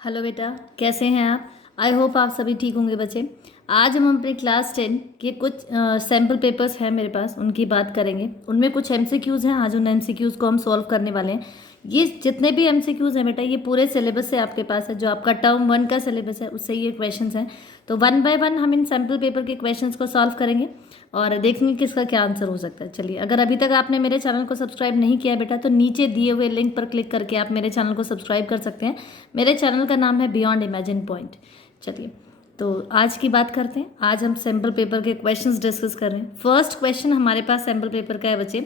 Hello बेटा, कैसे हैं आप? आई होप आप सभी ठीक होंगे बच्चे। आज हम अपने क्लास 10 के कुछ सैम्पल पेपर्स हैं मेरे पास, उनकी बात करेंगे। उनमें कुछ एमसीक्यूज़ हैं, आज उन एमसीक्यूज़ को हम सॉल्व करने वाले हैं। ये जितने भी एमसीक्यूज़ हैं बेटा, ये पूरे सिलेबस से आपके पास है, जो आपका टर्म 1 का सिलेबस है उससे ये क्वेश्चंस हैं। तो वन बाय वन हम इन सैम्पल पेपर के क्वेश्चंस को सॉल्व करेंगे और देखेंगे किसका क्या आंसर हो सकता है। चलिए, अगर अभी तक आपने मेरे चैनल को सब्सक्राइब नहीं किया है बेटा, तो नीचे दिए हुए लिंक पर क्लिक करके आप मेरे चैनल को सब्सक्राइब कर सकते हैं। मेरे चैनल का नाम है बियॉन्ड इमेजिन पॉइंट। चलिए, तो आज की बात करते हैं। आज हम सैम्पल पेपर के क्वेश्चंस डिस्कस कर रहे हैं। फर्स्ट क्वेश्चन हमारे पास सैम्पल पेपर का है बच्चे।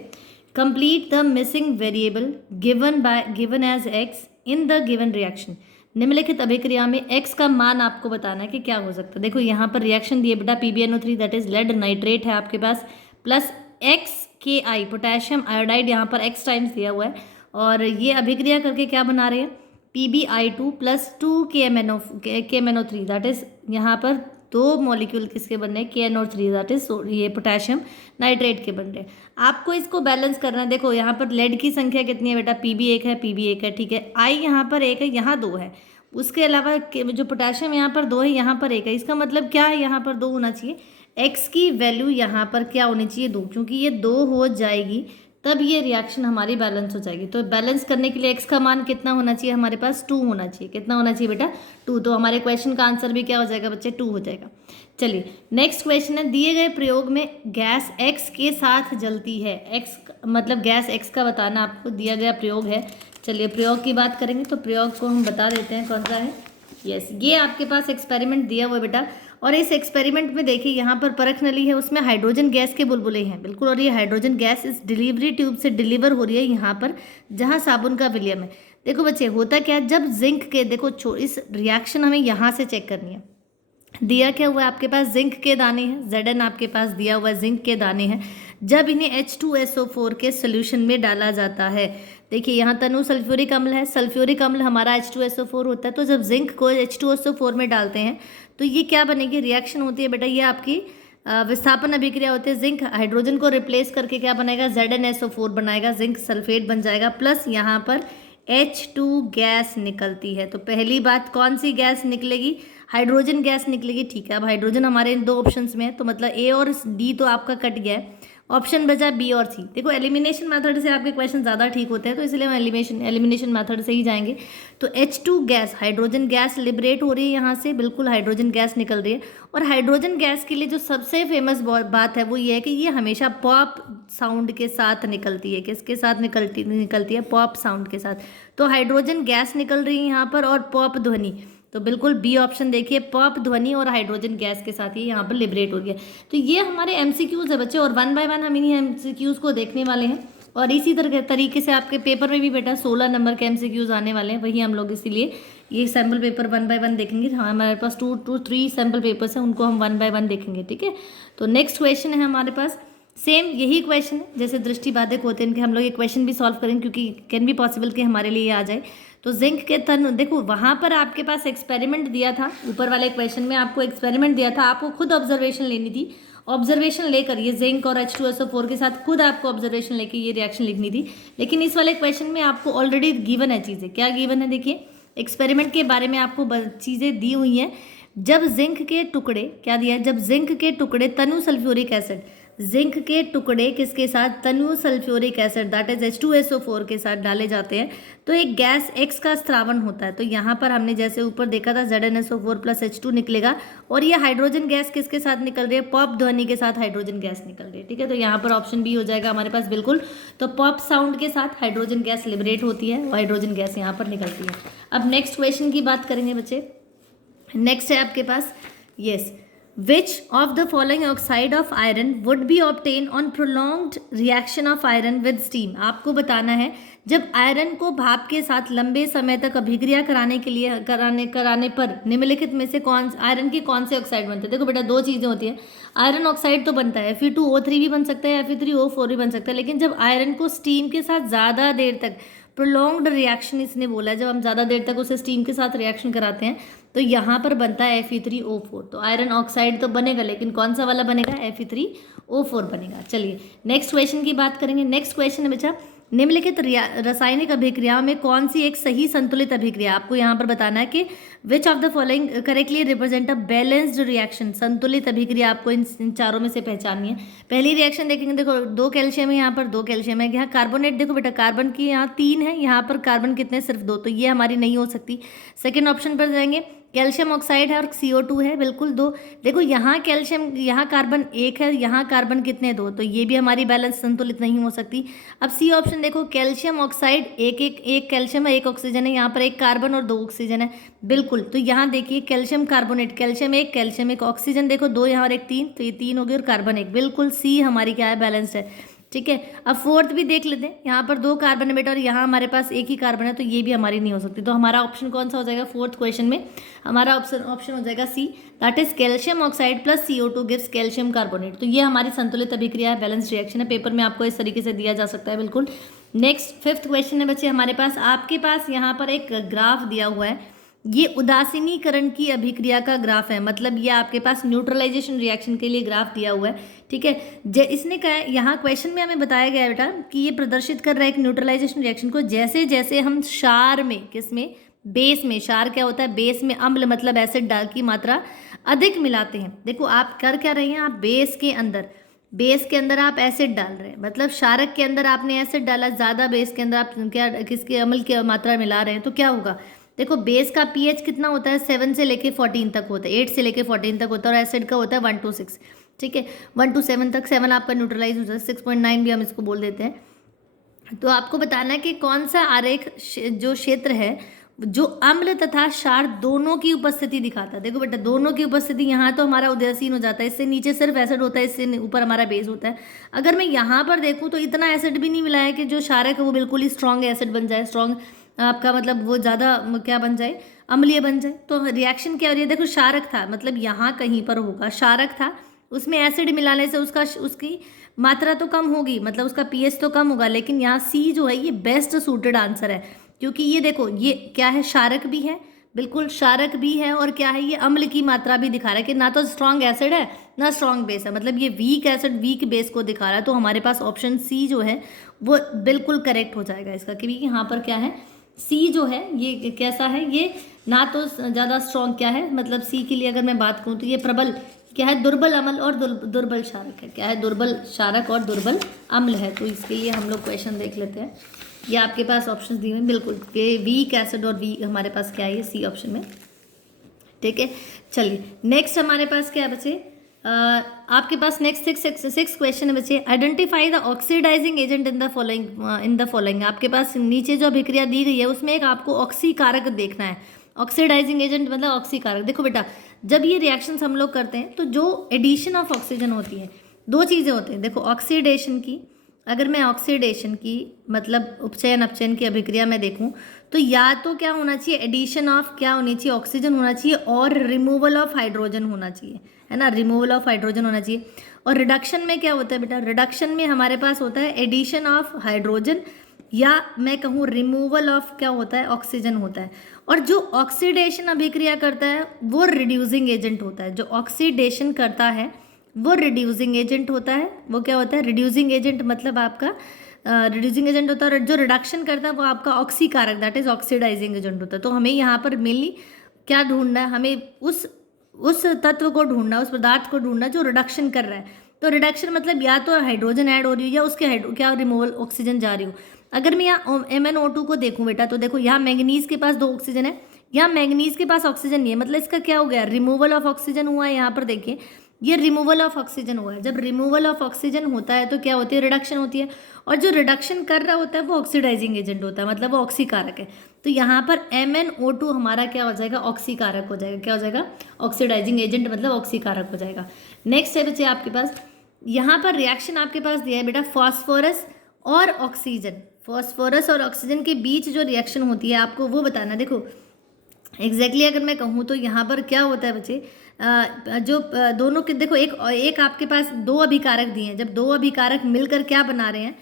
Complete the missing variable given as X in the given reaction. निम्नलिखित अभिक्रिया में x का मान आपको बताना है कि क्या हो सकता है। देखो, यहाँ पर रिएक्शन दिए बेटा, PbNO3 that is lead nitrate है आपके पास, प्लस XKI पोटेशियम आयोडाइड, यहाँ पर x टाइम्स दिया हुआ है। और ये अभिक्रिया करके क्या बना रहे हैं? PbI2 plus 2KMNO3 that is यहाँ पर दो मॉलिक्यूल किसके बन रहे हैं? KNO3 दैट इज ये पोटेशियम नाइट्रेट के बन रहे हैं। आपको इसको बैलेंस करना है। देखो, यहाँ पर लेड की संख्या कितनी है बेटा? Pb एक है, Pb एक है, ठीक है। I यहाँ पर एक है, यहाँ दो है। उसके अलावा जो पोटेशियम यहाँ पर दो है, यहाँ पर एक है। इसका मतलब क्या है? यहाँ पर दो होना चाहिए। x की वैल्यू यहाँ पर क्या होनी चाहिए? दो, क्योंकि ये दो हो जाएगी तब ये रिएक्शन हमारी बैलेंस हो जाएगी। तो बैलेंस करने के लिए x का मान कितना होना चाहिए? हमारे पास 2 होना चाहिए। कितना होना चाहिए बेटा? 2। तो हमारे क्वेश्चन का आंसर भी क्या हो जाएगा बच्चे? 2 हो जाएगा। चलिए, नेक्स्ट क्वेश्चन है। दिए गए प्रयोग में गैस x के साथ जलती है। x मतलब गैस x का बताना आपको दिया गया प्रयोग है। चलिए, प्रयोग की बात करेंगे तो प्रयोग को हम बता देते हैं कौन सा है। यस, ये आपके पास एक्सपेरिमेंट दिया हुआ है बेटा। और इस एक्सपेरिमेंट में देखिए, यहाँ पर परख नली है, उसमें हाइड्रोजन गैस के बुलबुले हैं बिल्कुल। और ये हाइड्रोजन गैस इस डिलीवरी ट्यूब से डिलीवर हो रही है यहाँ पर, जहाँ साबुन का विलयन है। देखो बच्चे, होता क्या है, जब जिंक के, देखो इस रिएक्शन हमें यहाँ से चेक करनी है। दिया क्या हुआ है आपके पास? जिंक के दाने हैं, Zn आपके पास दिया हुआ है, जिंक के दाने हैं। जब इन्हें H2SO4 के सोल्यूशन में डाला जाता है, देखिए यहाँ तनु सल्फ्यूरिक अम्ल है, सल्फ्यूरिक अम्ल हमारा H2SO4 होता है। तो जब जिंक को H2SO4 में डालते हैं तो ये क्या बनेगी? रिएक्शन होती है बेटा, ये आपकी विस्थापन अभिक्रिया होती है। जिंक हाइड्रोजन को रिप्लेस करके क्या बनाएगा? ZnSO4 बनाएगा, जिंक सल्फेट बन जाएगा, प्लस यहाँ पर H2 गैस निकलती है। तो पहली बात, कौन सी गैस निकलेगी? हाइड्रोजन गैस निकलेगी, ठीक है। अब हाइड्रोजन हमारे इन दो ऑप्शंस में है, तो मतलब ए और डी तो आपका कट गया है, ऑप्शन बचा बी और सी। देखो, एलिमिनेशन मेथड से आपके क्वेश्चन ज़्यादा ठीक होते हैं, तो इसलिए हम एलिमिनेशन मेथड से ही जाएंगे। तो H2 gas, hydrogen gas liberate हो रही है यहाँ से, बिल्कुल हाइड्रोजन गैस निकल रही है। और हाइड्रोजन गैस के लिए जो सबसे फेमस बात है वो ये है कि ये हमेशा पॉप साउंड के साथ निकलती है। किसके साथ निकलती है? पॉप साउंड के साथ। तो हाइड्रोजन गैस निकल रही है यहाँ पर और पॉप ध्वनि, तो बिल्कुल बी ऑप्शन देखिए, पॉप ध्वनि और हाइड्रोजन गैस के साथ ही यहाँ पर लिबरेट हो रही है। तो ये हमारे एमसीक्यूज है बच्चे, और वन बाय वन हम इन्हीं एमसीक्यूज को देखने वाले हैं। और इसी तरीके से आपके पेपर में भी बेटा 16 नंबर के एमसीक्यूज आने वाले हैं, वही हम लोग इसीलिए ये sample paper one by one देखेंगे। हाँ, हमारे पास 2 3 सैम्पल पेपर्स हैं, उनको हम वन बाय वन देखेंगे, ठीक है। तो नेक्स्ट क्वेश्चन है हमारे पास, सेम यही क्वेश्चन है जैसे दृष्टिबाधिक होते हैं, इनके हम लोग ये क्वेश्चन भी सॉल्व करेंगे, क्योंकि कैन बी पॉसिबल कि हमारे लिए ये आ जाए। तो जिंक के तन, देखो वहाँ पर आपके पास एक्सपेरिमेंट दिया था, ऊपर वाले क्वेश्चन में आपको एक्सपेरिमेंट दिया था, आपको खुद ऑब्जर्वेशन लेनी थी। ऑब्जर्वेशन लेकर ये जिंक और H2SO4 के साथ खुद आपको ऑब्जर्वेशन लेकर ये रिएक्शन लिखनी थी। लेकिन इस वाले क्वेश्चन में आपको ऑलरेडी गिवन है चीज़ें। क्या गिवन है? देखिए, एक्सपेरिमेंट के बारे में आपको चीज़ें दी हुई हैं। जब जिंक के टुकड़े, क्या दिया है? जब जिंक के टुकड़े तनु सल्फ्यूरिक एसिड, जिंक के टुकड़े किसके साथ? तनु sulphuric acid that is H2SO4 के साथ डाले जाते हैं, तो एक गैस X का स्त्रावन होता है। तो यहाँ पर हमने जैसे ऊपर देखा था, ZnSO4 प्लस H2 निकलेगा, और ये हाइड्रोजन गैस किसके साथ निकल रही है? पॉप ध्वनि के साथ हाइड्रोजन गैस निकल रही है, ठीक है। तो यहाँ पर ऑप्शन बी हो जाएगा हमारे पास बिल्कुल। तो पॉप साउंड के साथ हाइड्रोजन गैस लिबरेट होती है, हाइड्रोजन गैस यहाँ पर निकलती है। अब नेक्स्ट क्वेश्चन की बात करेंगे बच्चे। नेक्स्ट है आपके पास, yes, which of the following oxide of iron would be obtained on prolonged reaction of iron with steam। आपको बताना है, जब आयरन को भाप के साथ लंबे समय तक अभिक्रिया कराने पर निम्नलिखित में से आयरन के कौन से ऑक्साइड बनते हैं? देखो बेटा, दो चीज़ें होती हैं। आयरन ऑक्साइड तो बनता है, Fe2O3 भी बन सकता है, Fe3O4 भी बन सकता है। लेकिन जब आयरन को स्टीम के साथ ज़्यादा देर तक, प्रोलॉन्ग्ड रिएक्शन इसने बोला है, जब हम ज़्यादा देर तक उसे स्टीम के साथ रिएक्शन कराते हैं तो यहाँ पर बनता है Fe3O4। तो आयरन ऑक्साइड तो बनेगा, लेकिन कौन सा वाला बनेगा? Fe3O4 बनेगा। चलिए, नेक्स्ट क्वेश्चन की बात करेंगे। नेक्स्ट क्वेश्चन है बच्चा, निम्नलिखित रासायनिक अभिक्रियाओं में कौन सी एक सही संतुलित अभिक्रिया, आपको यहाँ पर बताना है कि विच of the following correctly represent a balanced reaction. संतुलित अभिक्रिया आपको इन चारों में से पहचाननी है। पहली रिएक्शन देखेंगे, देखो 2 कैल्शियम है, यहाँ पर 2 कैल्शियम है। यहाँ कार्बोनेट देखो बेटा, कार्बन की यहाँ 3 है, यहाँ पर कार्बन कितने, सिर्फ 2, तो ये हमारी नहीं हो सकती। सेकेंड ऑप्शन पर जाएंगे, कैल्शियम ऑक्साइड है और CO2 है, बिल्कुल 2। देखो यहाँ कैल्शियम, यहाँ कार्बन 1 है, यहाँ कार्बन कितने, 2, तो ये भी हमारी बैलेंस संतुलित नहीं हो सकती। अब सी ऑप्शन देखो, कैल्शियम ऑक्साइड, एक कैल्शियम है, 1 ऑक्सीजन है, यहाँ पर 1 कार्बन और 2 ऑक्सीजन है, बिल्कुल। तो यहाँ देखिए कैल्शियम कार्बोनेट, कैल्शियम 1 ऑक्सीजन देखो 2, यहाँ और 1 3, तो ये 3 हो गए और कार्बन 1, बिल्कुल सी हमारी क्या है, बैलेंस्ड है। ठीक है, अब फोर्थ भी देख लेते हैं, यहाँ पर 2 कार्बन है बेटा और यहाँ हमारे पास 1 ही कार्बन है, तो ये भी हमारी नहीं हो सकती। तो हमारा ऑप्शन कौन सा हो जाएगा, फोर्थ क्वेश्चन में हमारा ऑप्शन हो जाएगा C, that is calcium oxide plus CO2 gives calcium carbonate. तो ये हमारी संतुलित अभिक्रिया है, बैलेंस रिएक्शन है। पेपर में आपको इस तरीके से दिया जा सकता है, बिल्कुल। नेक्स्ट 5th क्वेश्चन है बच्चे हमारे पास, आपके पास यहाँ पर एक ग्राफ दिया हुआ है, ये उदासीनीकरण की अभिक्रिया का ग्राफ है, मतलब ये आपके पास न्यूट्रलाइजेशन रिएक्शन के लिए ग्राफ दिया हुआ है। ठीक है, इसने कहा है, यहाँ क्वेश्चन में हमें बताया गया है बेटा कि ये प्रदर्शित कर रहा है एक न्यूट्रलाइजेशन रिएक्शन को, जैसे जैसे हम क्षार में, किसमें, बेस में, क्षार क्या होता है, बेस में अम्ल मतलब एसिड डाल की मात्रा अधिक मिलाते हैं। देखो आप कर क्या रहे हैं, आप बेस के अंदर आप एसिड डाल रहे हैं, मतलब क्षारक के अंदर आपने एसिड डाला ज़्यादा, बेस के अंदर आप क्या, किसके, अम्ल की मात्रा मिला रहे हैं, तो क्या होगा, देखो बेस का pH कितना होता है, 7 से लेके 14 तक होता है, 8 से लेके 14 तक होता है, और एसिड का होता है 1 to 6। ठीक है, 1 to 7 तक, 7 आपका न्यूट्रलाइज हो जाता है, 6.9 भी हम इसको बोल देते हैं। तो आपको बताना है कि कौन सा आरेख जो क्षेत्र है जो अम्ल तथा क्षार दोनों की उपस्थिति दिखाता है। देखो बेटा, दोनों की उपस्थिति, यहाँ तो हमारा उदासीन हो जाता है, इससे नीचे सिर्फ एसिड होता है, इससे ऊपर हमारा बेस होता है। अगर मैं यहाँ पर देखूँ तो इतना एसिड भी नहीं मिला है कि जो क्षारक है वो बिल्कुल ही स्ट्रॉन्ग एसिड बन जाए, स्ट्रॉन्ग आपका मतलब वो ज़्यादा क्या बन जाए, अम्लीय बन जाए। तो रिएक्शन क्या हो रही है, देखो क्षारक था, मतलब यहाँ कहीं पर होगा, क्षारक था, उसमें एसिड मिलाने से उसकी मात्रा तो कम होगी, मतलब उसका pH तो कम होगा, लेकिन यहाँ सी जो है ये बेस्ट सूटेड आंसर है, क्योंकि ये देखो ये क्या है, क्षारक भी है, बिल्कुल क्षारक भी है, और क्या है, ये अम्ल की मात्रा भी दिखा रहा है कि ना तो स्ट्रॉन्ग एसिड है ना स्ट्रॉन्ग बेस है, मतलब ये वीक एसिड वीक बेस को दिखा रहा है। तो हमारे पास ऑप्शन सी जो है वो बिल्कुल करेक्ट हो जाएगा इसका, क्योंकि यहाँ पर क्या है, सी जो है ये कैसा है, ये ना तो ज़्यादा स्ट्रॉन्ग क्या है, मतलब सी के लिए अगर मैं बात करूँ तो ये प्रबल क्या है, दुर्बल अम्ल और दुर्बल क्षारक है, क्या है, दुर्बल क्षारक और दुर्बल अम्ल है। तो इसके लिए हम लोग क्वेश्चन देख लेते हैं, ये आपके पास ऑप्शन दिए हुए बिल्कुल कि वीक एसिड और वीक हमारे पास क्या है, ये सी ऑप्शन में। ठीक है, चलिए नेक्स्ट हमारे पास क्या है बच्चे, आपके पास नेक्स्ट सिक्स क्वेश्चन है बच्चे, identify the oxidising agent in the following. आपके पास नीचे जो अभिक्रिया दी गई है उसमें एक आपको ऑक्सीकारक देखना है। ऑक्सीडाइजिंग एजेंट मतलब ऑक्सीकारक। देखो बेटा, जब ये रिएक्शंस हम लोग करते हैं तो जो एडिशन ऑफ ऑक्सीजन होती है, 2 चीज़ें होती हैं। देखो ऑक्सीडेशन की, अगर मैं ऑक्सीडेशन की मतलब उपचयन अपचयन की अभिक्रिया में देखूं तो या तो क्या होना चाहिए, एडिशन ऑफ क्या होनी चाहिए, ऑक्सीजन होना चाहिए, और रिमूवल ऑफ हाइड्रोजन होना चाहिए, है ना, रिमूवल ऑफ हाइड्रोजन होना चाहिए। और रिडक्शन में क्या होता है बेटा, रिडक्शन में हमारे पास होता है एडिशन ऑफ हाइड्रोजन, या मैं कहूँ रिमूवल ऑफ क्या होता है, ऑक्सीजन होता है। और जो ऑक्सीडेशन अभिक्रिया करता है वो रिड्यूसिंग एजेंट होता है। जो ऑक्सीडेशन करता है वो रिड्यूसिंग एजेंट होता है। वो क्या होता है, रिड्यूसिंग एजेंट, मतलब आपका रिड्यूसिंग एजेंट होता है। और जो रिडक्शन करता है वो आपका ऑक्सीकारक, दैट इज ऑक्सीडाइजिंग एजेंट होता है। तो हमें यहाँ पर मेनली क्या ढूंढना है, हमें उस तत्व को ढूंढना, उस पदार्थ को ढूंढना जो रिडक्शन कर रहा है। तो रिडक्शन मतलब या तो हाइड्रोजन ऐड हो रही हो या उसके क्या रिमूवल ऑक्सीजन जा रही हो। अगर मैं यहाँ MnO2 को देखूँ बेटा, तो देखो यहाँ मैंगनीज के पास 2 ऑक्सीजन है, यहाँ मैंगनीज के पास ऑक्सीजन नहीं है, मतलब इसका क्या हो गया, रिमूवल ऑफ ऑक्सीजन हुआ है। यहाँ पर देखिए ये रिमूवल ऑफ ऑक्सीजन हुआ है। जब रिमूवल ऑफ ऑक्सीजन होता है तो क्या होती है, रिडक्शन होती है। और जो रिडक्शन कर रहा होता है वो ऑक्सीडाइजिंग एजेंट होता है, मतलब वो ऑक्सीकारक है। तो यहाँ पर MnO2 हमारा क्या हो जाएगा, ऑक्सीकारक हो जाएगा। क्या हो जाएगा, ऑक्सीडाइजिंग एजेंट मतलब ऑक्सीकारक हो जाएगा। नेक्स्ट है बच्चे आपके पास, यहाँ पर रिएक्शन आपके पास दिया है बेटा, फॉस्फोरस और ऑक्सीजन। फॉस्फोरस और ऑक्सीजन के बीच जो रिएक्शन होती है आपको वो बताना। देखो एग्जैक्टली अगर मैं कहूँ तो यहाँ पर क्या होता है बच्चे, जो दोनों के देखो एक आपके पास 2 अभिकारक दिए हैं। जब 2 अभिकारक मिलकर क्या बना रहे हैं,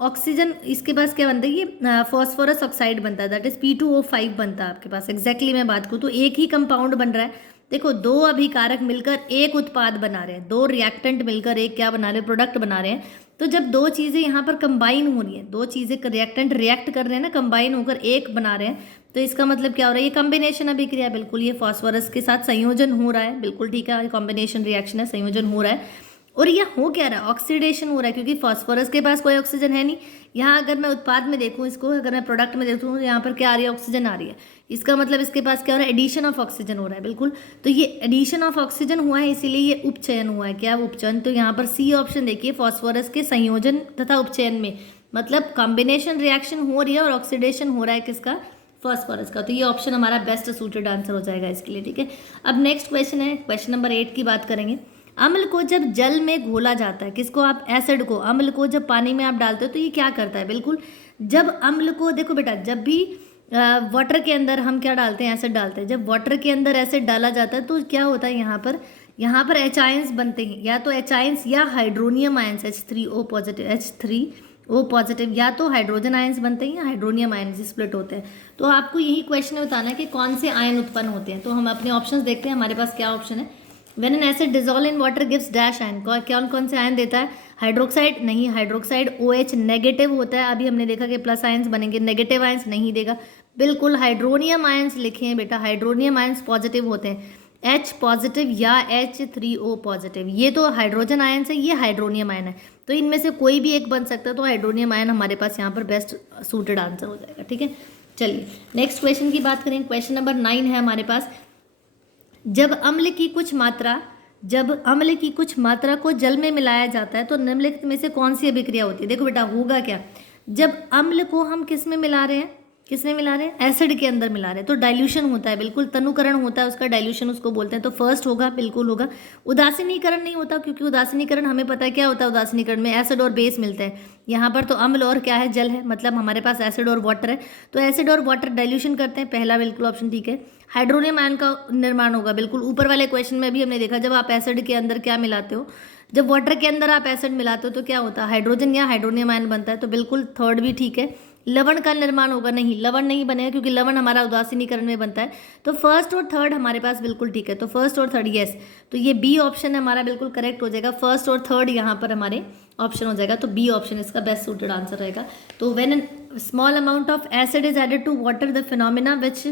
ऑक्सीजन, इसके पास क्या बनता है, ये फॉस्फोरस ऑक्साइड बनता है, दैट इज P2O5 बनता है आपके पास। एग्जैक्टली मैं बात करूँ तो एक ही कंपाउंड बन रहा है। देखो 2 अभिकारक मिलकर एक उत्पाद बना रहे हैं, 2 रिएक्टेंट मिलकर एक क्या बना रहे हैं, प्रोडक्ट बना रहे हैं। तो जब दो चीज़ें यहाँ पर कंबाइन हो रही हैं, दो चीज़ें रिएक्टेंट रिएक्ट कर रहे हैं ना, कंबाइन होकर एक बना रहे हैं, तो इसका मतलब क्या हो रहा है, ये कॉम्बिनेशन अभिक्रिया, बिल्कुल ये फास्फोरस के साथ संयोजन हो रहा है, बिल्कुल ठीक है, कॉम्बिनेशन रिएक्शन है, संयोजन हो रहा है। और यह हो क्या रहा है, ऑक्सीडेशन हो रहा है, क्योंकि फास्फोरस के पास कोई ऑक्सीजन है नहीं। यहाँ अगर मैं उत्पाद में देखूँ इसको, अगर मैं प्रोडक्ट में देखूँ, यहाँ पर क्या आ रही है, ऑक्सीजन आ रही है। इसका मतलब इसके पास क्या हो रहा है, एडिशन ऑफ ऑक्सीजन हो रहा है, बिल्कुल। तो ये एडिशन ऑफ ऑक्सीजन हुआ है, इसीलिए ये उपचयन हुआ है। क्या उपचयन, तो यहाँ पर सी ऑप्शन देखिए, फास्फोरस के संयोजन तथा उपचयन में, मतलब कॉम्बिनेशन रिएक्शन हो रही है और ऑक्सीडेशन हो रहा है किसका, फास्फोरस का। तो ये ऑप्शन हमारा बेस्ट सूटेड आंसर हो जाएगा इसके लिए, ठीक है। अब नेक्स्ट क्वेश्चन है, क्वेश्चन नंबर 8 की बात करेंगे। अम्ल को जब जल में घोला जाता है, किसको, आप एसिड को, अम्ल को जब पानी में आप डालते हो तो ये क्या करता है, बिल्कुल जब अम्ल को, देखो बेटा, जब भी वाटर के अंदर हम क्या डालते हैं, एसिड डालते हैं, जब वाटर के अंदर एसिड डाला जाता है तो क्या होता है, यहाँ पर एच आयंस बनते हैं, या तो एच आयंस या hydronium ions, H3O positive, H3O positive, या तो हाइड्रोजन आयंस बनते हैं या हाइड्रोनियम आयंस स्प्लिट होते हैं। तो आपको यही क्वेश्चन में बताना है कि कौन से आयन उत्पन्न होते हैं। तो हम अपने ऑप्शंस देखते हैं, हमारे पास क्या ऑप्शन है। When an acid dissolve in water gives dash ion, कौन कौन से आयन देता है, हाइड्रोक्साइड नहीं, हाइड्रोक्साइड OH नेगेटिव होता है, अभी हमने देखा कि प्लस आयंस बनेंगे, नेगेटिव आयंस नहीं देगा, बिल्कुल हाइड्रोनियम आयंस लिखे हैं बेटा, हाइड्रोनियम आयंस पॉजिटिव होते हैं, H पॉजिटिव या H3O पॉजिटिव, ये तो हाइड्रोजन आयंस है, ये हाइड्रोनियम आयन है, तो इनमें से कोई भी एक बन सकता है, तो हाइड्रोनियम आयन हमारे पास यहाँ पर बेस्ट सूटेड आंसर हो जाएगा, ठीक है। चलिए नेक्स्ट क्वेश्चन की बात करें, क्वेश्चन नंबर 9 है हमारे पास। जब अम्ल की कुछ मात्रा को जल में मिलाया जाता है तो निम्नलिखित में से कौन सी अभिक्रिया होती है। देखो बेटा, होगा क्या, जब अम्ल को हम किस में मिला रहे हैं, एसिड के अंदर मिला रहे हैं, तो डाइल्यूशन होता है, बिल्कुल तनुकरण होता है उसका, डाइल्यूशन उसको बोलते हैं। तो फर्स्ट होगा, बिल्कुल होगा। उदासीनीकरण नहीं होता, क्योंकि उदासीनीकरण हमें पता है क्या होता है, उदासीनीकरण में एसिड और बेस मिलते हैं, यहाँ पर तो अम्ल और क्या है, जल है, मतलब हमारे पास एसिड और वाटर है, तो एसिड और वाटर डाइल्यूशन करते हैं, पहला बिल्कुल ऑप्शन ठीक है। हाइड्रोनियम आयन का निर्माण होगा, बिल्कुल ऊपर वाले क्वेश्चन में भी हमने देखा, जब आप एसिड के अंदर क्या मिलाते हो, जब वाटर के अंदर आप एसिड मिलाते हो तो क्या होता है, हाइड्रोजन या हाइड्रोनियम आयन बनता है, तो बिल्कुल थर्ड भी ठीक है। लवण का निर्माण होगा, नहीं लवण नहीं बनेगा, क्योंकि लवण हमारा उदासीनीकरण में बनता है, तो फर्स्ट और थर्ड हमारे पास बिल्कुल ठीक है, तो फर्स्ट और थर्ड यस, तो ये बी ऑप्शन है हमारा, बिल्कुल करेक्ट हो जाएगा, फर्स्ट और थर्ड यहाँ पर हमारे ऑप्शन हो जाएगा, तो बी ऑप्शन इसका बेस्ट सूटेड आंसर रहेगा। तो when an small amount of acid is added to water the phenomena which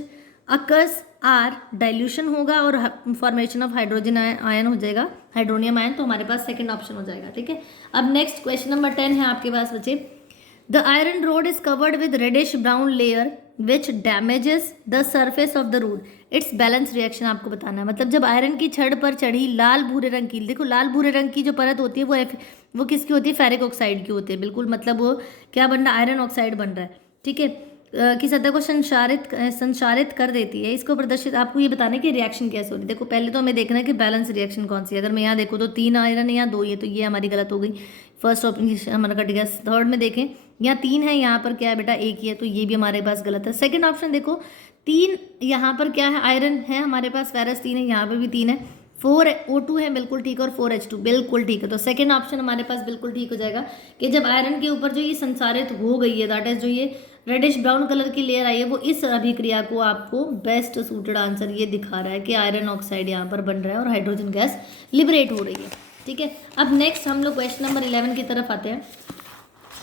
occurs are, dilution होगा और फॉर्मेशन ऑफ हाइड्रोजन आयन हो जाएगा, हाइड्रोनियम आयन, तो हमारे पास सेकंड ऑप्शन हो जाएगा, ठीक है। अब नेक्स्ट क्वेश्चन नंबर 10 है आपके पास बच्चे। The iron rod is covered with reddish brown layer which damages the surface of the rod, its balance reaction आपको बताना है। मतलब जब आयरन की छड़ पर चढ़ी लाल भूरे रंग की, देखो लाल भूरे रंग की जो परत होती है वो किसकी होती है, फेरिक ऑक्साइड की होती है, बिल्कुल, मतलब वो क्या बन रहा है, आयरन ऑक्साइड बन रहा है, ठीक है, की सतह को संचारित कर देती है। इसको प्रदर्शित, आपको ये बताना है कि रिएक्शन कैसे हो रही है। देखो पहले तो हमें देखना है कि बैलेंस रिएक्शन कौन सी है। अगर मैं यहाँ देखूँ तो 3 आयरन है, यहाँ 2 है, तो ये हमारी गलत हो गई, फर्स्ट ऑप्शन हमारा कट गया। थर्ड में देखें, यहाँ 3 है, यहाँ पर क्या है बेटा, 1 ही है, तो ये भी हमारे पास गलत है। सेकंड ऑप्शन देखो, 3 यहाँ पर क्या है, आयरन है हमारे पास, फेरस 3 है, यहाँ पर भी 3 है, 4 O2 है, बिल्कुल ठीक है, और 4 H2 बिल्कुल ठीक है। तो सेकंड ऑप्शन हमारे पास बिल्कुल ठीक हो जाएगा कि जब आयरन के ऊपर जो ये संसारित हो गई है, दैट इज जो ये रेडिश ब्राउन कलर की लेयर आई है, वो इस अभिक्रिया को आपको बेस्ट सूटेड आंसर ये दिखा रहा है कि आयरन ऑक्साइड यहाँ पर बन रहा है और हाइड्रोजन गैस लिबरेट हो रही है, ठीक है। अब नेक्स्ट हम लोग क्वेश्चन नंबर 11 की तरफ आते हैं।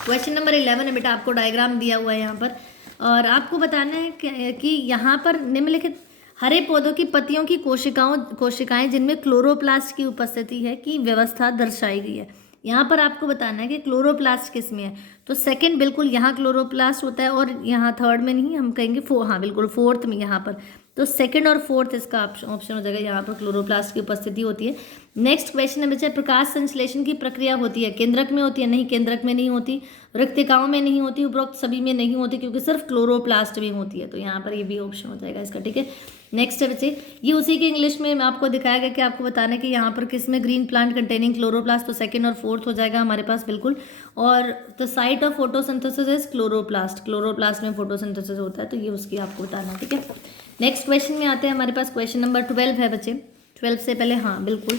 क्वेश्चन नंबर 11 है बेटा, आपको डायग्राम दिया हुआ है यहाँ पर, और आपको बताना है कि यहाँ पर निम्नलिखित हरे पौधों की पत्तियों की कोशिकाएं जिनमें क्लोरोप्लास्ट की उपस्थिति है की व्यवस्था दर्शाई गई है। यहाँ पर आपको बताना है कि क्लोरोप्लास्ट किस में है, तो सेकंड बिल्कुल यहाँ क्लोरोप्लास्ट होता है, और यहाँ थर्ड में नहीं, हम कहेंगे हाँ बिल्कुल फोर्थ में यहाँ पर, तो सेकंड और फोर्थ इसका ऑप्शन हो जाएगा, यहाँ पर क्लोरोप्लास्ट की उपस्थिति होती है। नेक्स्ट क्वेश्चन है बच्चे, प्रकाश संश्लेषण की प्रक्रिया होती है, केंद्रक में होती है, नहीं केंद्रक में नहीं होती, रिक्तिकाओं में नहीं होती, उपरोक्त सभी में नहीं होती, क्योंकि सिर्फ क्लोरोप्लास्ट में होती है, तो यहाँ पर ये भी ऑप्शन हो जाएगा इसका, ठीक है। नेक्स्ट है बच्चे, ये उसी के इंग्लिश में आपको दिखाया गया कि आपको बताना है कि यहाँ पर किस में ग्रीन प्लांट कंटेनिंग क्लोरोप्लास्ट, तो सेकंड और फोर्थ हो जाएगा हमारे पास बिल्कुल। और तो site of photosynthesis is chloroplast में फोटोसिंथेसिस होता है, तो ये उसकी आपको बताना है, ठीक है। नेक्स्ट क्वेश्चन में आते हैं, हमारे पास क्वेश्चन नंबर 12 है बच्चे। 12 से पहले हाँ बिल्कुल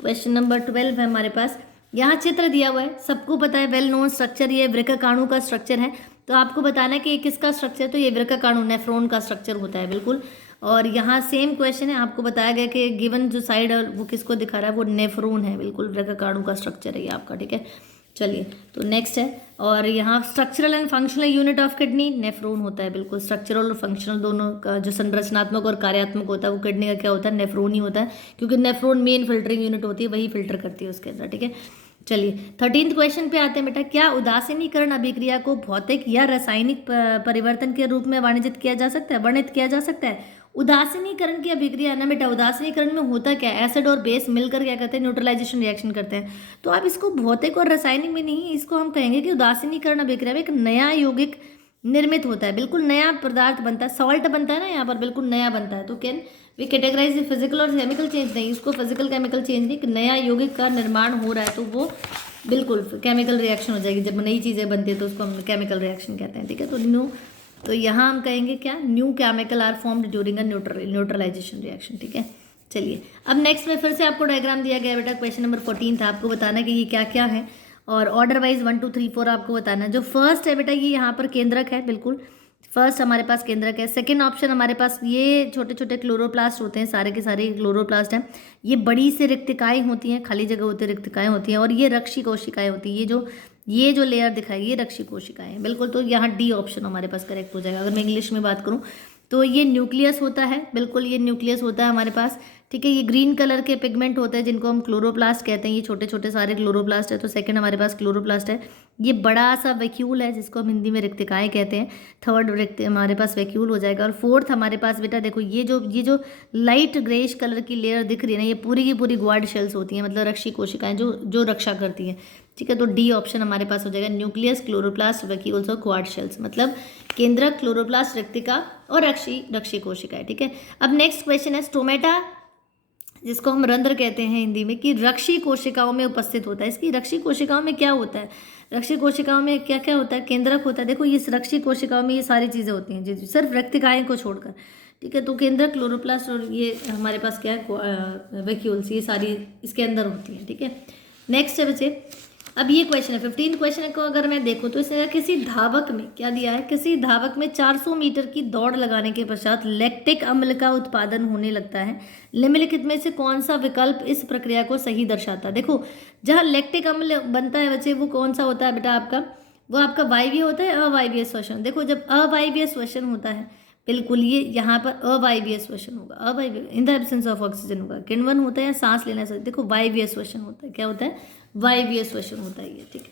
क्वेश्चन नंबर 12 है हमारे पास। यहाँ चित्र दिया हुआ है, सबको पता है, वेल नोन स्ट्रक्चर, ये वृक्काणु का स्ट्रक्चर है, तो आपको बताना है कि ये किसका स्ट्रक्चर, तो ये वृक्काणु नेफ्रॉन का स्ट्रक्चर होता है बिल्कुल। और यहाँ सेम क्वेश्चन है, आपको बताया गया कि गिवन जो साइड है वो किसको दिखा रहा है, वो नेफ्रॉन है, बिल्कुल वृक्काणु का स्ट्रक्चर है ये आपका, ठीक है। चलिए, तो नेक्स्ट है, और यहाँ structural and functional unit of kidney nephron होता है। बिल्कुल, स्ट्रक्चरल और फंक्शनल दोनों का जो संरचनात्मक और कार्यात्मक होता है वो किडनी का क्या होता है, नेफ्रॉन ही होता है, क्योंकि नेफ्रॉन मेन फिल्टरिंग यूनिट होती है, वही फिल्टर करती है उसके अंदर। ठीक है, चलिए 13th क्वेश्चन पे आते हैं बेटा। क्या उदासीनीकरण अभिक्रिया को भौतिक या रासायनिक परिवर्तन के रूप में वर्णित किया जा सकता है, वर्णित किया जा सकता है? उदासीनीकरण की अभिक्रिया है ना बेटा, उदासीनीकरण में होता क्या है, एसिड और बेस मिलकर क्या करते हैं, न्यूट्रलाइजेशन रिएक्शन करते हैं। तो आप इसको भौतिक और रासायनिक में नहीं, इसको हम कहेंगे कि उदासीनीकरण अभिक्रिया में एक नया यौगिक निर्मित होता है, बिल्कुल नया पदार्थ बनता है, सॉल्ट बनता है ना यहाँ पर, बिल्कुल नया बनता है। तो कैन वी कैटेगराइज फिजिकल और केमिकल चेंज, नहीं, इसको फिजिकल केमिकल चेंज नहीं, नया यौगिक का निर्माण हो रहा है, तो वो बिल्कुल केमिकल रिएक्शन हो जाएगी। जब नई चीज़ें बनती है तो उसको हम केमिकल रिएक्शन कहते हैं। ठीक है, तो न्यू, तो यहाँ हम कहेंगे क्या, new chemical are formed during a neutralisation reaction. ठीक है, चलिए अब नेक्स्ट में फिर से आपको डायग्राम दिया गया बेटा, क्वेश्चन नंबर 14 था, आपको बताना कि ये क्या क्या है, और ऑर्डर वाइज 1 2 3 4 आपको बताना है। जो फर्स्ट है बेटा, ये यहाँ पर केंद्रक है, बिल्कुल फर्स्ट हमारे पास केंद्रक है। सेकंड ऑप्शन हमारे पास ये छोटे छोटे क्लोरोप्लास्ट होते हैं, सारे के सारे क्लोरोप्लास्ट हैं। ये बड़ी से रिक्तिकाएँ होती हैं, खाली जगह होती है, रिक्तिकाएँ होती हैं, और ये रक्षी कोशिकाएँ होती हैं। ये जो लेयर दिखाई, ये रक्षी कोशिकाएँ हैं, बिल्कुल। तो यहाँ डी ऑप्शन हमारे पास करेक्ट हो जाएगा। अगर मैं इंग्लिश में बात करूँ तो ये न्यूक्लियस होता है, बिल्कुल ये न्यूक्लियस होता है हमारे पास। ठीक है, ये ग्रीन कलर के पिगमेंट होते हैं जिनको हम क्लोरोप्लास्ट कहते हैं, ये छोटे छोटे सारे क्लोरोप्लास्ट है। तो सेकंड हमारे पास क्लोरोप्लास्ट है। ये बड़ा सा वैक्यूल है जिसको हम हिंदी में रिक्तिकाएँ कहते हैं, थर्ड हमारे पास वैक्यूल हो जाएगा। और फोर्थ हमारे पास बेटा देखो, ये जो लाइट ग्रेइश कलर की लेयर दिख रही है ना, ये पूरी की पूरी ग्वाड शेल्स होती हैं, मतलब रक्षी कोशिकाएँ जो रक्षा करती हैं। ठीक है, तो डी ऑप्शन हमारे पास हो जाएगा, न्यूक्लियस, क्लोरोप्लास्ट, वैक्यूल्स और क्वाड शेल्स, मतलब केंद्रक, क्लोरोप्लास्ट, रिक्तिका और रक्षी कोशिकाएं। ठीक है, अब नेक्स्ट क्वेश्चन है, स्टोमेटा जिसको हम रंध्र कहते हैं हिंदी में, कि रक्षी कोशिकाओं में उपस्थित होता है। इसकी रक्षी कोशिकाओं में क्या होता है, रक्षी कोशिकाओं में क्या क्या होता है, केंद्रक होता है। देखो इस रक्षी कोशिकाओं में ये सारी चीज़ें होती हैं, सिर्फ रिक्तिकाएं को छोड़कर। ठीक है, तो केंद्रक, क्लोरोप्लास्ट और ये हमारे पास क्या है, वैक्यूल्स, ये सारी इसके अंदर होती हैं। ठीक है, नेक्स्ट है बच्चे, अब ये क्वेश्चन है 15 क्वेश्चन को अगर मैं देखूँ तो इसने किसी धावक में क्या दिया है, किसी धावक में 400 मीटर की दौड़ लगाने के पश्चात लैक्टिक अम्ल का उत्पादन होने लगता है। निम्नलिखित में से कौन सा विकल्प इस प्रक्रिया को सही दर्शाता है? देखो जहाँ लैक्टिक अम्ल बनता है बच्चे, वो कौन सा होता है बेटा आपका, वो आपका वायवीय होता है, अवायवीय श्वसन। देखो जब अवायवीय श्वसन होता है, बिल्कुल ये यहाँ पर अवायवीय श्वसन होगा, अवायवीय in the absence of oxygen होगा। किण्वन होता है, सांस लेना से, देखो वायवीय श्वसन होता है, क्या होता है, वायवीय श्वसन होता है ये। ठीक है,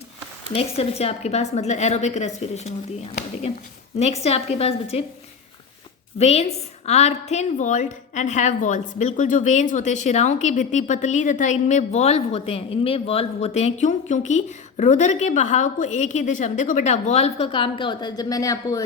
नेक्स्ट है बच्चे आपके पास, मतलब एरोबिक रेस्पिरेशन होती है यहाँ पर। ठीक है, नेक्स्ट है आपके पास बच्चे, veins are thin walled and have walls. बिल्कुल, जो वेन्स होते हैं, शिराओं की भित्ति पतली तथा इनमें वॉल्व होते हैं, क्यों, क्योंकि रुधिर के बहाव को एक ही दिशा में, देखो बेटा वॉल्व का काम क्या होता है,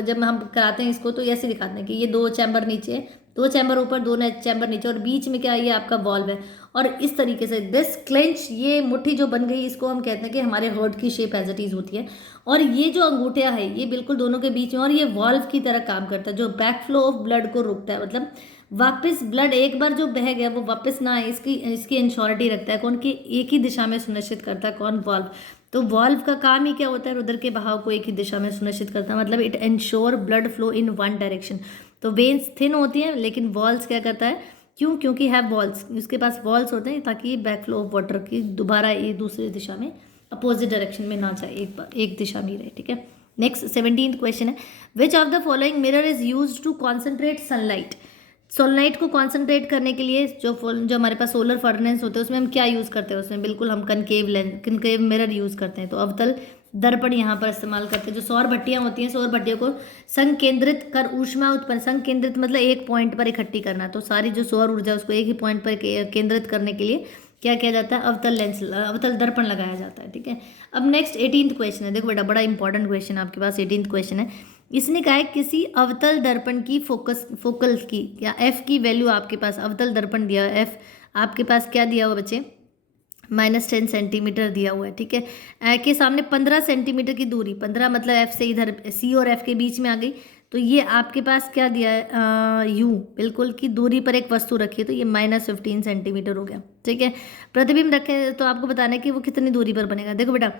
जब हम कराते हैं इसको तो ऐसे दिखाते हैं कि ये 2 चैम्बर नीचे है, 2 चैम्बर ऊपर, 2 चैम्बर नीचे, और बीच में क्या है, ये आपका वॉल्व है। और इस तरीके से दिस क्लेंच, ये मुट्ठी जो बन गई, इसको हम कहते हैं कि हमारे हार्ट की शेप एज इट इज होती है। और ये जो अंगूठिया है, ये बिल्कुल दोनों के बीच में, और ये वॉल्व की तरह काम करता है, जो बैक फ्लो ऑफ ब्लड को रोकता है, मतलब वापस ब्लड एक बार जो बह गया वो वापस ना आए, इसकी इंश्योरिटी रखता है कौन, की एक ही दिशा में सुनिश्चित करता है, कौन, वॉल्व। तो वॉल्व का काम ही क्या होता है, रुधिर के बहाव को एक ही दिशा में सुनिश्चित करता है, मतलब it ensure blood flow in one direction. तो वेन्स थिन होती हैं, लेकिन वॉल्स क्या करता है, क्यों, क्योंकि है वॉल्स, उसके पास वॉल्स होते हैं ताकि बैक फ्लो ऑफ वाटर की दोबारा एक दूसरी दिशा में, अपोजिट डायरेक्शन में ना जाए, एक दिशा में ही रहे। ठीक है, नेक्स्ट 17th क्वेश्चन है, which of the following mirror is used to concentrate sunlight. Sunlight को कॉन्सेंट्रेट करने के लिए जो हमारे पास सोलर फर्नेस होते हैं, उसमें हम क्या यूज़ करते हैं, उसमें बिल्कुल हम कनकेव मिरर यूज़ करते हैं। तो अवतल दर्पण यहाँ पर इस्तेमाल करते हैं। जो सौर भट्टियाँ होती हैं, सौर भट्टियों को संकेंद्रित कर ऊष्मा उत्पन्न, संकेंद्रित मतलब एक पॉइंट पर इकट्ठी करना, तो सारी जो सौर ऊर्जा उसको एक ही पॉइंट पर केंद्रित करने के लिए क्या किया जाता है, अवतल दर्पण लगाया जाता है। ठीक है, अब नेक्स्ट 18th क्वेश्चन है, देखो बेटा बड़ा इंपॉर्टेंट क्वेश्चन है आपके पास, 18th क्वेश्चन है। इसने कहा है किसी अवतल दर्पण की फोकल की या एफ की वैल्यू आपके पास, अवतल दर्पण दिया, एफ आपके पास क्या दिया हुआ बच्चे, -10 सेंटीमीटर दिया हुआ है। ठीक है, के सामने 15 सेंटीमीटर की दूरी, 15 मतलब एफ से इधर सी और एफ के बीच में आ गई, तो ये आपके पास क्या दिया है, यू बिल्कुल की दूरी पर एक वस्तु रखी है, तो ये -15 सेंटीमीटर हो गया। ठीक है, प्रतिबिंब रखें तो आपको बताना है कि वो कितनी दूरी पर बनेगा। देखो बेटा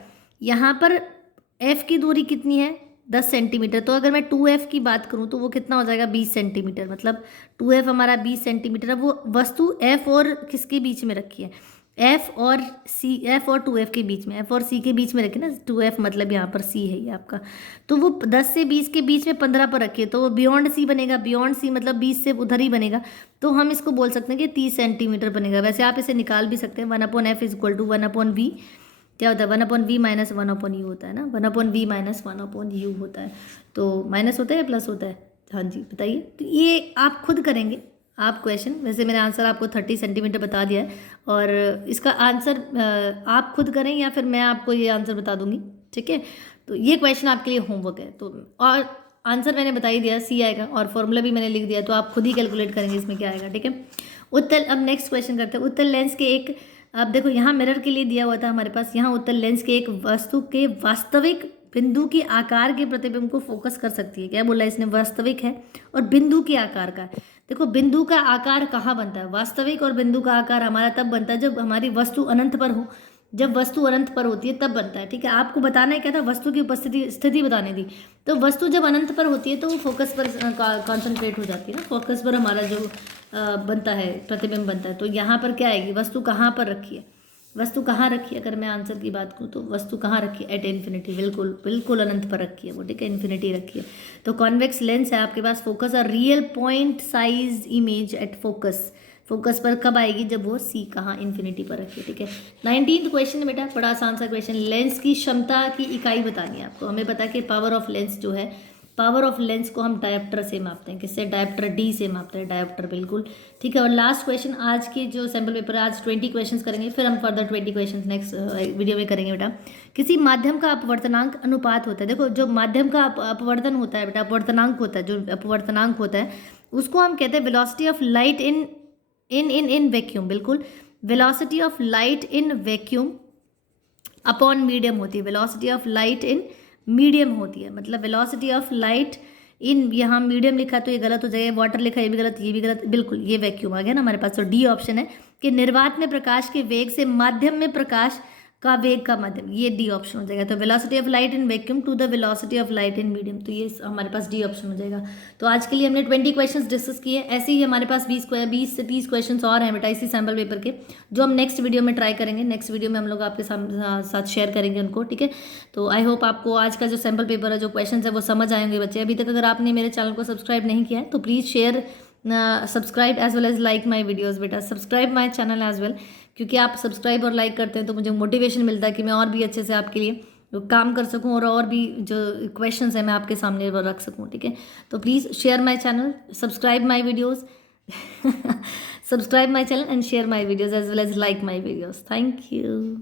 यहाँ पर एफ की दूरी कितनी है, 10 सेंटीमीटर, तो अगर मैं 2f की बात करूँ तो वो कितना हो जाएगा, 20 सेंटीमीटर, मतलब 2f हमारा 20 सेंटीमीटर। अब वो वस्तु f और किसके बीच में रखी है, एफ और सी, एफ और 2f के बीच में, एफ और सी के बीच में रखिए ना, 2f मतलब यहाँ पर सी है ये आपका, तो वो 10 से 20 के बीच में 15 पर रखिए, तो वो बियॉन्ड सी बनेगा, बियॉन्ड सी मतलब 20 से उधर ही बनेगा, तो हम इसको बोल सकते हैं कि 30 सेंटीमीटर बनेगा। वैसे आप इसे निकाल भी सकते हैं, 1/f is equal to 1/v, क्या होता है 1/v माइनस 1/u होता है ना, 1/v माइनस 1/u होता है, तो माइनस होता है या प्लस होता है? हाँ जी बताइए। तो ये आप खुद करेंगे आप क्वेश्चन, वैसे मैंने आंसर आपको 30 सेंटीमीटर बता दिया है, और इसका आंसर आप खुद करें या फिर मैं आपको ये आंसर बता दूंगी, ठीक है। तो ये क्वेश्चन आपके लिए होमवर्क है, तो और आंसर मैंने बता ही दिया, सी आएगा, और फॉर्मूला भी मैंने लिख दिया, तो आप खुद ही कैलकुलेट करेंगे इसमें क्या आएगा, ठीक है। उत्तल, अब नेक्स्ट क्वेश्चन करते हैं। उत्तल लेंस के एक, अब देखो यहाँ मिरर के लिए दिया हुआ था हमारे पास, यहाँ उत्तल लेंस के एक वस्तु के वास्तविक बिंदु के आकार के प्रतिबिंब को फोकस कर सकती है। क्या बोला इसने? वास्तविक है और बिंदु के आकार का। देखो बिंदु का आकार कहाँ बनता है? वास्तविक और बिंदु का आकार हमारा तब बनता है जब हमारी वस्तु अनंत पर हो, जब वस्तु अनंत पर होती है तब बनता है, ठीक है। आपको बताना है क्या था? वस्तु की उपस्थिति, स्थिति बतानी थी। तो वस्तु जब अनंत पर होती है तो वो फोकस पर कॉन्सेंट्रेट हो जाती है ना, फोकस पर हमारा जो बनता है, प्रतिबिंब बनता है। तो यहाँ पर क्या आएगी? वस्तु कहाँ पर रखी है? वस्तु कहाँ रखी है? अगर मैं आंसर की बात करूँ तो वस्तु कहाँ रखी है? एट इन्फिनिटी, बिल्कुल बिल्कुल अनंत पर रखी है वो, ठीक है, इन्फिनिटी रखी है। तो कॉन्वेक्स लेंस है आपके पास, फोकस और real point size image at focus, focus पर कब आएगी? जब वो सी कहाँ? इन्फिनिटी पर रखी है, ठीक है। 19th क्वेश्चन बेटा, बड़ा आसान सा क्वेश्चन, लेंस की क्षमता की इकाई बतानी है आपको। हमें पता है कि पावर ऑफ लेंस जो है, पावर ऑफ लेंस को हम डायोप्टर से मापते हैं, किससे? डायोप्टर डी से मापते हैं, डायोप्टर, बिल्कुल ठीक है। और लास्ट क्वेश्चन आज के जो सैम्पल पेपर है, आज 20 क्वेश्चंस करेंगे, फिर हम फर्दर 20 क्वेश्चंस नेक्स्ट वीडियो में करेंगे बेटा। किसी माध्यम का अपवर्तनांक अनुपात होता है। देखो जो माध्यम का अपवर्तन होता है बेटा, अपवर्तनांक होता है, जो अपवर्तनांक होता है उसको हम कहते हैं velocity of light in vacuum, बिल्कुल, velocity of light in vacuum upon medium होती है, velocity of light in medium होती है, मतलब वेलोसिटी ऑफ लाइट इन, यहाँ मीडियम लिखा तो ये गलत हो जाएगा, वाटर लिखा ये भी गलत, ये भी गलत, बिल्कुल ये वैक्यूम आ गया ना हमारे पास। तो डी ऑप्शन है कि निर्वात में प्रकाश के वेग से माध्यम में प्रकाश का वेग का माध्यम, ये डी ऑप्शन हो जाएगा। तो velocity of light in vacuum to the velocity of light in medium, तो ये हमारे पास डी ऑप्शन हो जाएगा। तो आज के लिए हमने 20 क्वेश्चंस डिस्कस किए, ऐसे ही हमारे पास 20 से 30 क्वेश्चंस और हैं बेटा इसी सैम्पल पेपर के, जो हम नेक्स्ट वीडियो में ट्राई करेंगे। नेक्स्ट वीडियो में हम लोग आपके साथ शेयर करेंगे उनको, ठीक है। तो आई होप आपको आज का जो सैम्पल पेपर है, जो क्वेश्चन है वो समझ आएंगे बच्चे। अभी तक अगर आपने मेरे चैनल को सब्सक्राइब नहीं किया है तो please share, subscribe as well as like my videos बेटा, subscribe my channel as well, क्योंकि आप सब्सक्राइब और लाइक करते हैं तो मुझे मोटिवेशन मिलता है कि मैं और भी अच्छे से आपके लिए काम कर सकूं, और भी जो क्वेश्चंस हैं मैं आपके सामने रख सकूं, ठीक है। तो please share my channel, subscribe my videos subscribe my channel and share my videos as well as like my videos. Thank you.